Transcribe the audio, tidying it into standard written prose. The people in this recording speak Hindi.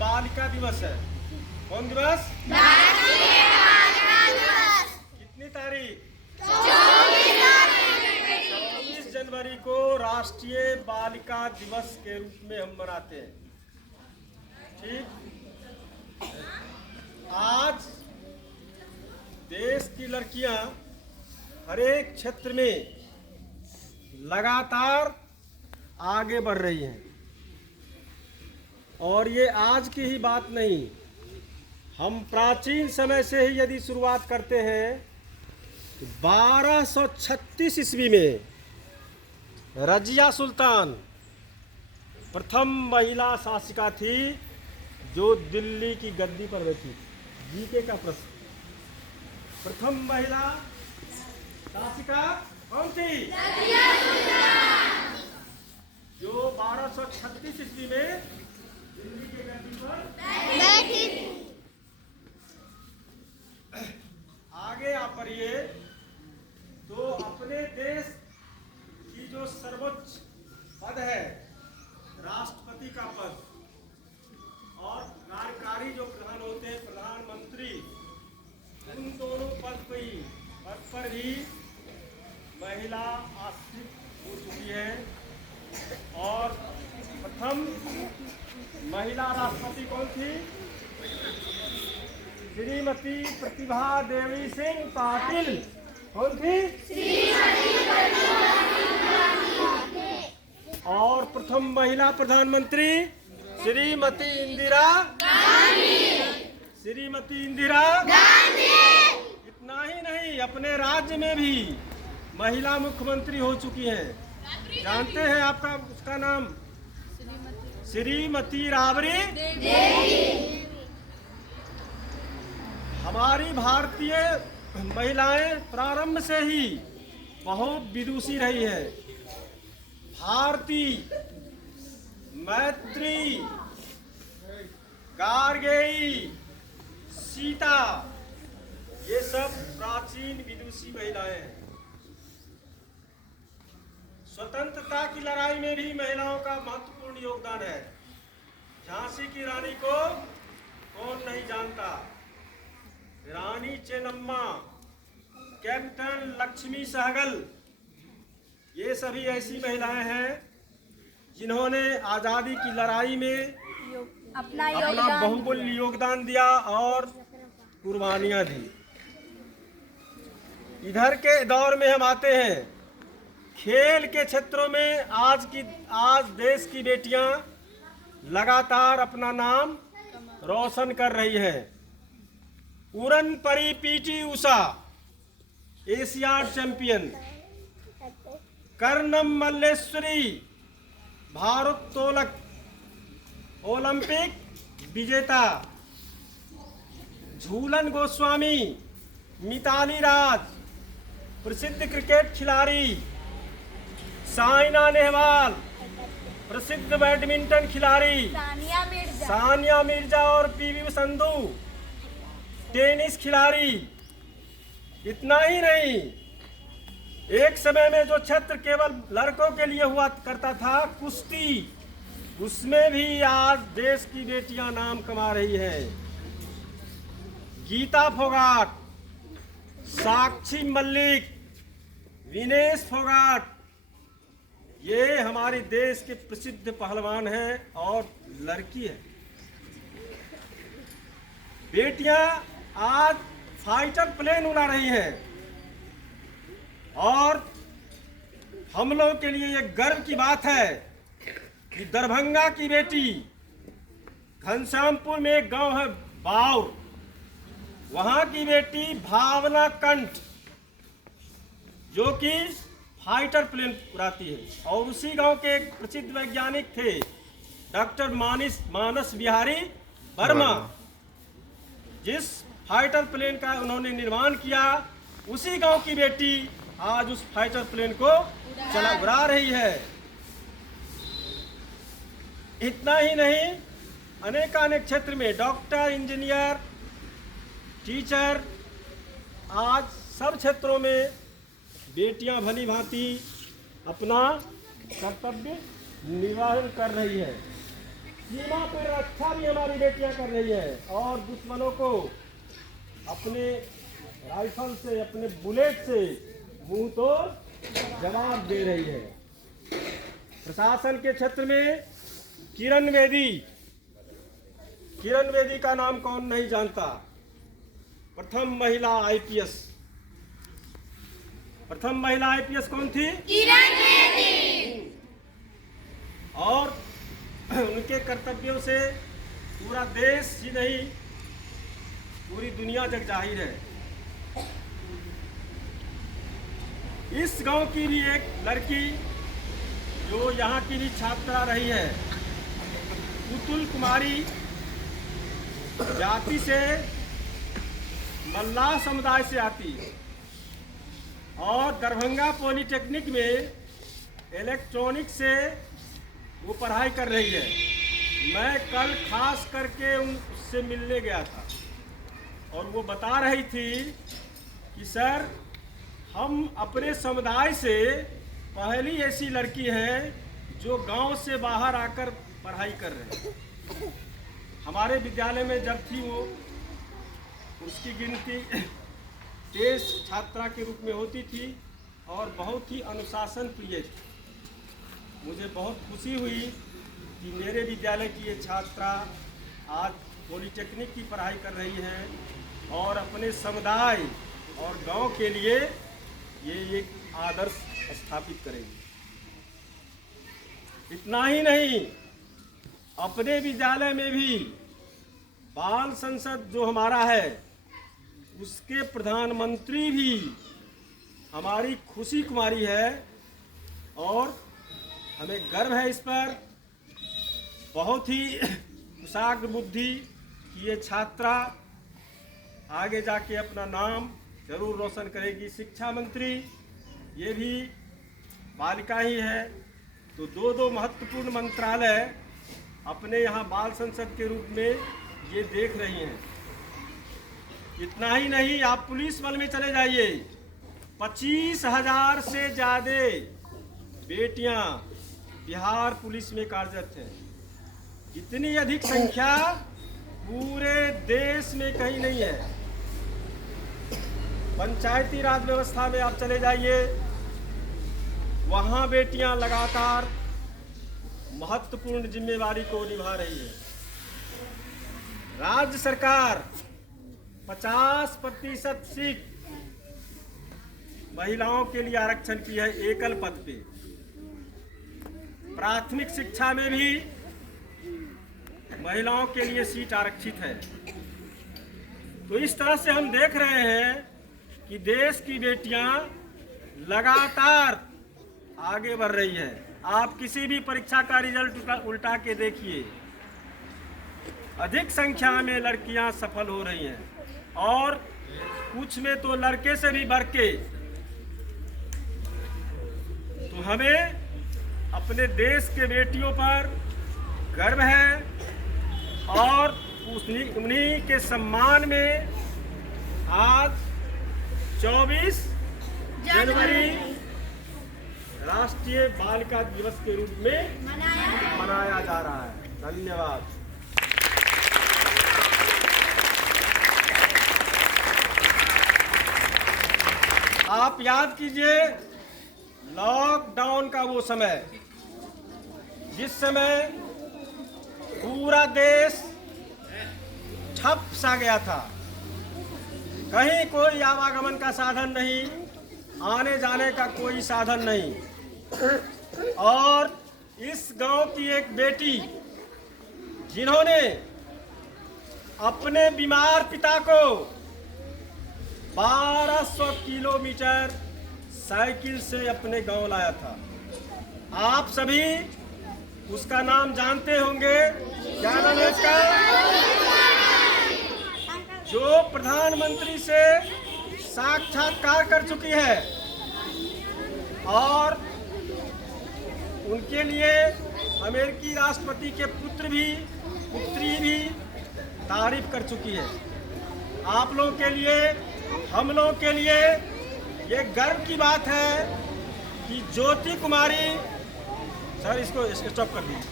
बालिका दिवस है। कौन दिवस? राष्ट्रीय बालिका दिवस। कितनी तारीख? 24 जनवरी को राष्ट्रीय बालिका दिवस के रूप में हम मनाते हैं। ठीक, आज देश की लड़कियां हर एक क्षेत्र में लगातार आगे बढ़ रही हैं और ये आज की ही बात नहीं, हम प्राचीन समय से ही यदि शुरुआत करते हैं तो 1236 ईस्वी में रजिया सुल्तान प्रथम महिला शासिका थी जो दिल्ली की गद्दी पर बैठी। जीके का प्रश्न, प्रथम महिला शासिका कौन थी? रजिया सुल्तान, जो 1236 ईस्वी में दिल्ली की गद्दी पर बैठी। आगे आप पढ़िए तो अपने देश की जो सर्वोच्च पद है राष्ट्रपति का पद और कार्यकारी जो प्रधान होते हैं प्रधानमंत्री, उन दोनों पद पर भी महिला आश्रित हो चुकी है। और प्रथम महिला राष्ट्रपति कौन थी? श्रीमती प्रतिभा देवी सिंह पाटिल। कौन थी? और प्रथम महिला प्रधानमंत्री श्रीमती इंदिरा गांधी। श्रीमती इंदिरा गांधी। इतना ही नहीं, अपने राज्य में भी महिला मुख्यमंत्री हो चुकी हैं। जानते हैं आपका उसका नाम? श्रीमती राबड़ी देवी। हमारी भारतीय महिलाएं प्रारंभ से ही बहुत विदुषी रही है। भारती, मैत्री, गार्गेयी, सीता, ये सब प्राचीन विदुषी महिलाएं हैं। स्वतंत्रता की लड़ाई में भी महिलाओं का महत्वपूर्ण योगदान है। झांसी की रानी को कौन नहीं जानता? रानी चेन्नम्मा, कैप्टन लक्ष्मी सहगल, ये सभी ऐसी महिलाएं हैं जिन्होंने आज़ादी की लड़ाई में अपना बहुमूल्य योगदान दिया और कुर्बानियां दी। इधर के दौर में हम आते हैं, खेल के क्षेत्रों में आज देश की बेटियां लगातार अपना नाम रोशन कर रही हैं। उड़न परी PT Usha Asiad champion, Karnam Malleswari भारोत्तोलक ओलंपिक विजेता, झूलन गोस्वामी, मिताली राज प्रसिद्ध क्रिकेट खिलाड़ी, साइना नेहवाल प्रसिद्ध बैडमिंटन खिलाड़ी, सानिया मिर्जा और पीवी संधू टेनिस खिलाड़ी। इतना ही नहीं, एक समय में जो क्षेत्र केवल लड़कों के लिए हुआ करता था कुश्ती, उसमें भी आज देश की बेटियां नाम कमा रही हैं। गीता फोगाट, साक्षी मल्लिक, विनेश फोगाट, ये हमारे देश के प्रसिद्ध पहलवान हैं और लड़की है। बेटियां आज फाइटर प्लेन उड़ा रही हैं और हम लोगों के लिए ये गर्व की बात है कि दरभंगा की बेटी, घनश्यामपुर में एक गांव है बाउर, वहां की बेटी भावना कंठ जो कि फाइटर प्लेन उड़ाती है। और उसी गांव के एक प्रसिद्ध वैज्ञानिक थे डॉक्टर मानस बिहारी वर्मा, जिस फाइटर प्लेन का उन्होंने निर्माण किया, उसी गांव की बेटी आज उस फाइटर प्लेन को उड़ा रही है। इतना ही नहीं, अनेकानेक क्षेत्र में डॉक्टर, इंजीनियर, टीचर, आज सब क्षेत्रों में बेटियां भली भांति अपना कर्तव्य निर्वहन कर रही है। सीमा पर रक्षा भी हमारी बेटियां कर रही है और दुश्मनों को अपने राइफल से, अपने बुलेट से मुंह तो जवाब दे रही है। प्रशासन के क्षेत्र में किरण बेदी का नाम कौन नहीं जानता। प्रथम महिला आईपीएस कौन थी? किरण बेदी। और उनके कर्तव्यों से पूरा देश ही नहीं, पूरी दुनिया जग जाहिर है। इस गांव की भी एक लड़की जो यहाँ की भी छात्रा रही है, पुतुल कुमारी जाति से, मल्लाह समुदाय से आती है और दरभंगा पॉलिटेक्निक में इलेक्ट्रॉनिक्स से वो पढ़ाई कर रही है। मैं कल खास करके उससे मिलने गया था और वो बता रही थी कि सर, हम अपने समुदाय से पहली ऐसी लड़की है जो गांव से बाहर आकर पढ़ाई कर रहे हैं। हमारे विद्यालय में जब थी वो, उसकी गिनती 23 छात्रा के रूप में होती थी और बहुत ही अनुशासन प्रिय थी। मुझे बहुत खुशी हुई कि मेरे विद्यालय की ये छात्रा आज पॉलिटेक्निक की पढ़ाई कर रही है और अपने समुदाय और गांव के लिए ये एक आदर्श स्थापित करेगी। इतना ही नहीं, अपने विद्यालय में भी बाल संसद जो हमारा है, उसके प्रधानमंत्री भी हमारी खुशी कुमारी है और हमें गर्व है इस पर। बहुत ही कुशाग्र बुद्धि की ये छात्रा आगे जाके अपना नाम जरूर रोशन करेगी। शिक्षा मंत्री ये भी बालिका ही है, तो दो महत्वपूर्ण मंत्रालय अपने यहाँ बाल संसद के रूप में ये देख रही हैं। इतना ही नहीं, आप पुलिस बल में चले जाइए, 25,000 से ज़्यादा बेटियां बिहार पुलिस में कार्यरत हैं। इतनी अधिक संख्या पूरे देश में कहीं नहीं है। पंचायती राज व्यवस्था में आप चले जाइए, वहां बेटियां लगातार महत्वपूर्ण जिम्मेवारी को निभा रही है। राज्य सरकार 50% सीट महिलाओं के लिए आरक्षण की है एकल पद पे। प्राथमिक शिक्षा में भी महिलाओं के लिए सीट आरक्षित है। तो इस तरह से हम देख रहे हैं कि देश की बेटियां लगातार आगे बढ़ रही है। आप किसी भी परीक्षा का रिजल्ट उल्टा के देखिए, अधिक संख्या में लड़कियां सफल हो रही हैं और कुछ में तो लड़के से भी बढ़ के। तो हमें अपने देश के बेटियों पर गर्व है और उन्हीं के सम्मान में आज 24 जनवरी राष्ट्रीय बालिका दिवस के रूप में मनाया जा रहा है। धन्यवाद। आप याद कीजिए लॉकडाउन का वो समय, जिस समय पूरा देश ठप सा गया था, कहीं कोई आवागमन का साधन नहीं, आने जाने का कोई साधन नहीं। और इस गांव की एक बेटी जिन्होंने अपने बीमार पिता को 1200 किलोमीटर साइकिल से अपने गांव लाया था। आप सभी उसका नाम जानते होंगे। क्या नाम है उसका? जो प्रधानमंत्री से साक्षात्कार कर चुकी है और उनके लिए अमेरिकी राष्ट्रपति के पुत्री भी तारीफ कर चुकी है। आप लोगों के लिए, हम लोगों के लिए ये गर्व की बात है कि ज्योति कुमारी, सर इसको स्टॉप कर दीजिए।